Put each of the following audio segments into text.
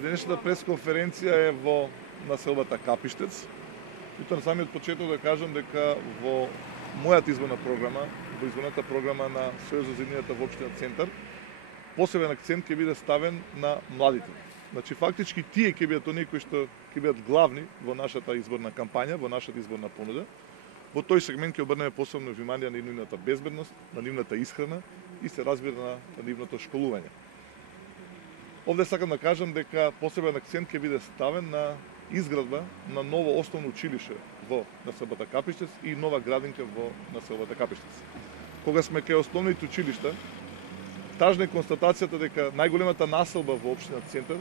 Денешната пресконференција е во населбата Капиштец. И тоа на самиот почеток да кажам дека во мојата изборна програма, во изборната програма на Сојузот за иднината во општина Центар, посебен акцент ќе биде ставен на младите. Значи фактички тие ќе бидат оние кои што ќе бидат главни во нашата изборна кампања, во нашата изборна понуда. Во тој сегмент ќе обрнеме посебно внимание на нивната безбедност, на нивната исхрана и се разбира на нивното школување. Овде сакам да кажам дека посебен акцент ќе биде ставен на изградба на ново основно училище во населбата Капиштец и нова градинка во населбата Капиштец. Кога сме кај основните училишта, тажна е констатацијата дека најголемата населба во општина Центар,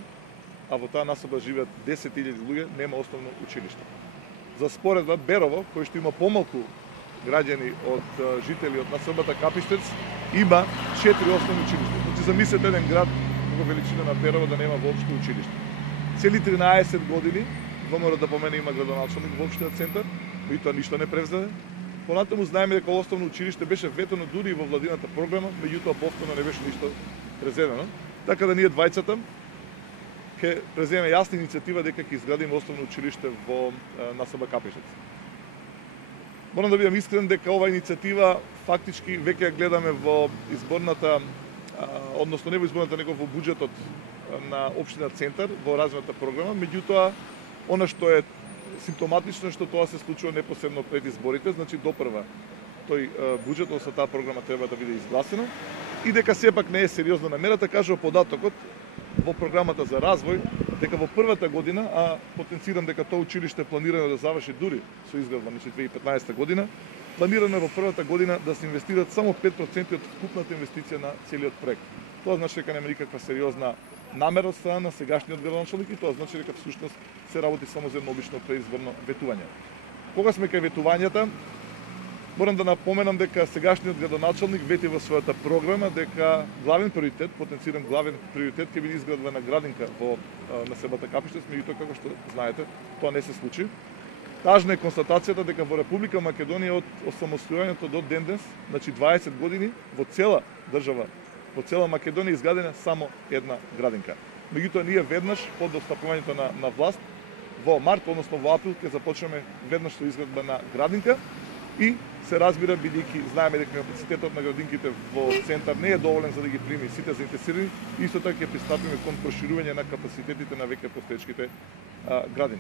а во таа населба живеат 10.000 луѓе, нема основно училиште. За споредба, Берово, кој што има помалку граѓани од жители од населбата Капиштец, има 4 основни училишта. Значи замислете еден град во величина на Берово да нема воопшто училиште. Цели 13 години ВМРО да помene има градоначалник во општина Центар, но и тоа ништо не превзеде. Понатаму знаеме дека основно училиште беше ветено дури и во владината програма, меѓутоа повторно не беше ништо презедено. Така да ние двајцата ќе преземеме јасна иницијатива дека ќе изградиме основно училиште во населба Капиштец. Морам да бидам искрен дека оваа иницијатива фактички веќе ја гледаме во изборната, односно не во изборната, него во буџетот на општина Центар во развојната програма, меѓутоа она што е симптоматично е што тоа се случува непосредно пред изборите, значи допрва тој буџет, односно таа програма треба да биде изгласена и дека сепак не е сериозна намерата, кажува податокот во програмата за развој, дека во првата година, а потенцирам дека тоа училиште планирано да заврши дури со изградба, значи 2015 година, планирано е во првата година да се инвестират само 5% од вкупната инвестиција на целиот проект. Тоа значи дека нема никаква сериозна намера од страна на сегашниот градоначалник и тоа значи дека всушност се работи само за едно обично преизборно ветување. Кога сме кај ветувањата, морам да напоменам дека сегашниот градоначалник вети во својата програма дека главен приоритет, потенциран главен приоритет ќе биде изградба на градинка во населбата Капиштец, меѓутоа како што знаете, тоа не се случи. Тажна е констатацијата дека во Република Македонија од осамостојањето до ден-денес, значи 20 години, во цела држава, во цела Македонија изградена само една градинка. Меѓутоа ние веднаш по достапувањето на власт во март, односно во април ќе започнеме веднаш со изградба на градинка и се разбира бидејќи знаеме дека капацитетот на градинките во Центар не е доволен за да ги прими сите заинтересирани, исто така ќе пристапиме кон проширување на капацитетите на веќе постоечките градини.